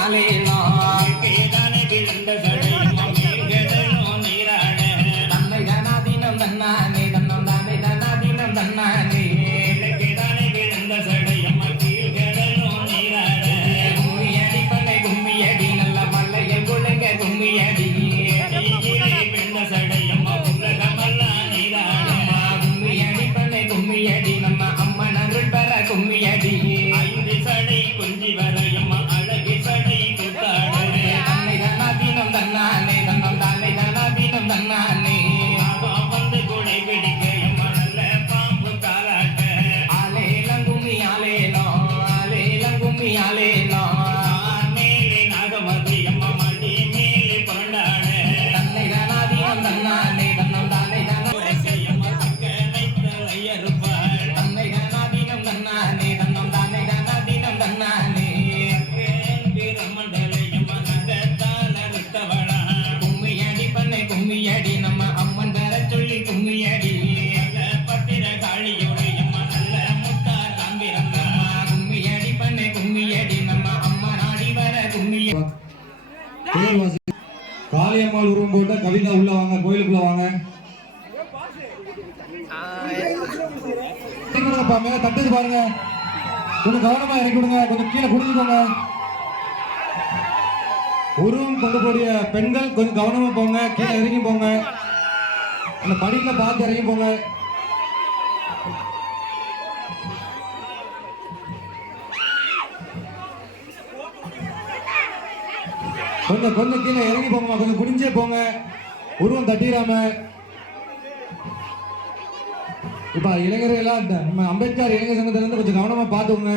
ஆலேலோ கேதானே விழுந்த சடையோ நீராட தன்னை தானாதீனம் தன்னானே தன்னம் தானே தானாதீனம் தன்னானே கேதானே விழுந்த சடையம்மா கீழ்கடலோ நீராட கும்மியடி பண்ணை கும்மியடி நல்ல மல்லையல் குழங்க கும்மியடி விழுந்த சடையம்மா உலகமெல்லாம் நீராட கும்மியடி பண்ணை கும்மியடி நம்ம அம்மன் அருள் பெற கும்மியடி ஐந்து சடை கொஞ்சி வரையம்மா அழகு சடை கூத்தாடு தன்னை தானாதீனம் தன்னானே தன்னம் தானே தானாதீனம் தன்னானே வந்து கொடை பிடிக்க எம்மா நல்ல பாம்பு காலாட்ட ஆலேலங்கும்மி ஆலேலோ ஆலேலங்கும்மி ஆலேலோ மேலே நாகமதி அம்மா மடி மேலே கொண்டாட தன்னை தானாதீனம் தன்னானே தன்னம் தானே தானாதீனம் தன்னை தானாதீனம் தன்னானே தன்னம் தானே தானாதீனம் தன்னானே கும்மியடி பண்ணை கும்மியடி நம்ம அம்மன் தர சொல்லி கும்மியடி பத்திர காளியோடு அம்மா நல்ல முத்தா காம்பிரங்கா கும்மியடி பண்ணை கும்மியடி நம்ம அம்மா நாடி வர கும்மியடி காளியம்மாள் உருவம் போட்ட கவிதா உள்ள வாங்க, கோயிலுக்குள்ள வாங்க. மேல தட்டுது பாருங்க, கொஞ்சம் கவனமா இறக்கி விடுங்க, கொஞ்சம் கீழே குடிச்சுக்கோங்க. உருவம் கொண்டு போடிய பெண்கள் கொஞ்சம் கவனமா போங்க, கீழே இறங்கி போங்க, அந்த படியில பார்த்து இறங்கி போங்க. கொஞ்சம் கொஞ்சம் கீழே இறங்கி போங்கம்மா, கொஞ்சம் குடிஞ்சே போங்க, உருவம் தட்டிடாம. இப்ப இளைஞர்கள் எல்லாம் நம்ம அம்பேத்கர் இளைஞர் சங்கத்துல இருந்து கொஞ்சம் கவனமா பாத்துக்கோங்க.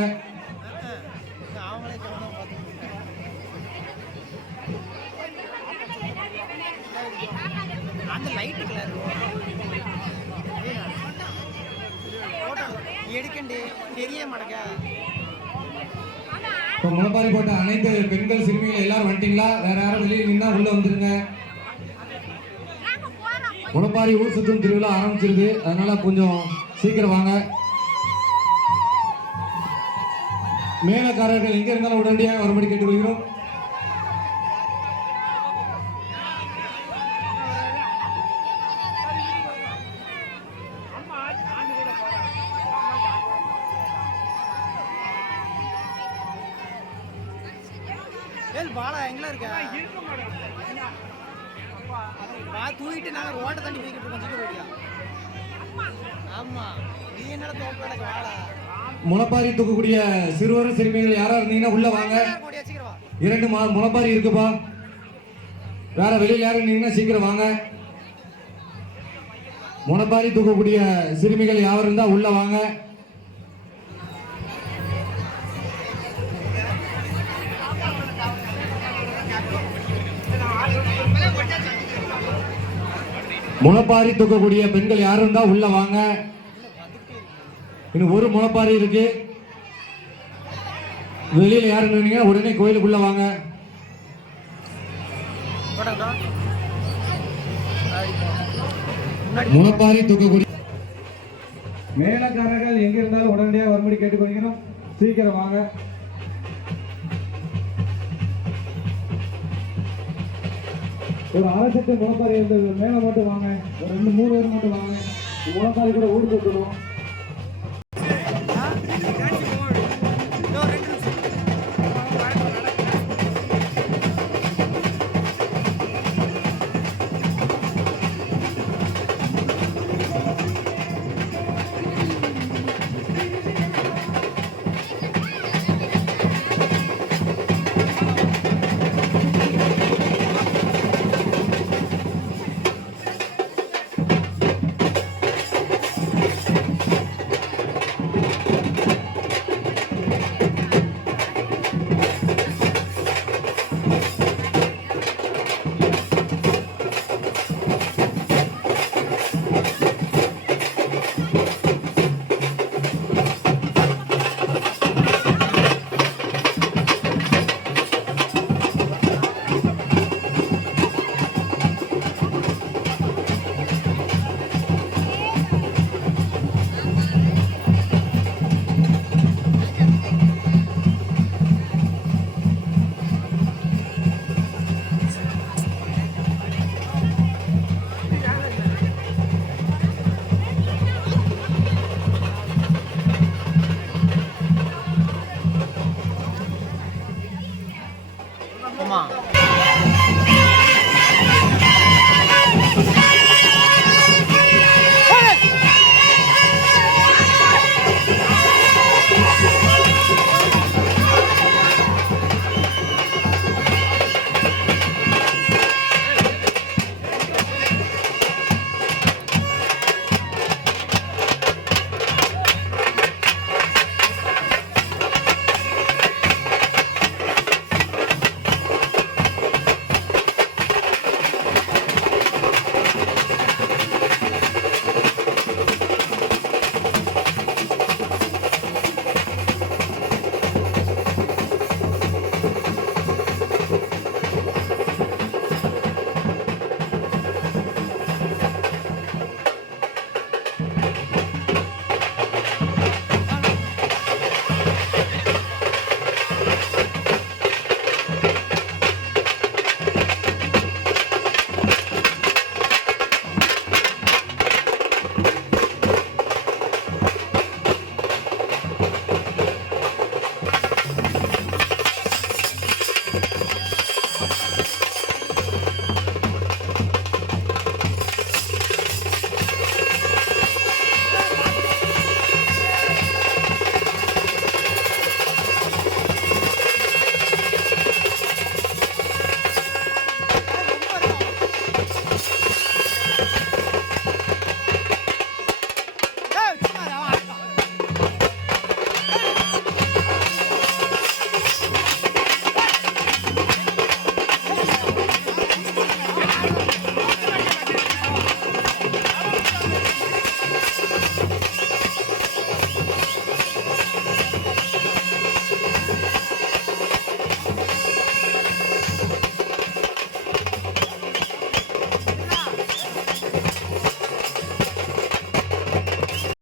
இப்போ முளைப்பாரி போட்ட அனைத்து பெண்கள் சிறுமிகள் எல்லாரும் வந்துட்டீங்களா? வேற யாரும் வெளியே நின்னா உள்ள வந்துருங்க. முளைப்பாரி ஊர் சுற்றும் திருவிழா ஆரம்பிச்சிருது, அதனால கொஞ்சம் சீக்கிரம் வாங்க. மேலக்காரர்கள் எங்க இருந்தாலும் உடனடியாக வரும்படி கேட்டுக்கொள்கிறோம். பாலா எங்க இருக்க தூக்கிட்டு நாங்க ரோட்டை தண்ணி போய்கிட்டு இருக்கோம். சிக்க ஆமா நீ என்னடா தோப்பட வாடா. முளைப்பாரி தூக்கக்கூடிய சிறுவர் சிறுமிகள் யாரா இருந்தீங்கன்னா உள்ள வாங்க. 2 முளைப்பாரி இருக்குப்பா. வேற வெளியில யாரும் இருந்தீங்கன்னா சீக்கிரம் வாங்க. முளைப்பாரி தூக்கக்கூடிய சிறுமிகள் யாரும் இருந்தா உள்ள வாங்க. முளைப்பாரி தூக்கக்கூடிய பெண்கள் யாரும் இருந்தா உள்ள வாங்க. இன்னும் ஒரு முளைப்பாரி இருக்கு. வெளியில யாரும் இருந்தீங்கன்னா உடனே கோயிலுக்குள்ள வாங்க. முளைப்பாரி தூக்கக்கூடிய மேலக்காரர்கள் எங்க இருந்தாலும் உடனடியாக வரும்படி கேட்டுக்கொள்கிறோம். சீக்கிரம் வாங்க. ஒரு அரசு முளைப்பாரி இருந்தது மேல மட்டும் வாங்க. ஒரு 2-3 பேர் மட்டும் வாங்க. முளைப்பாரி கூட ஊடு போட்டுடும். ஆமாம்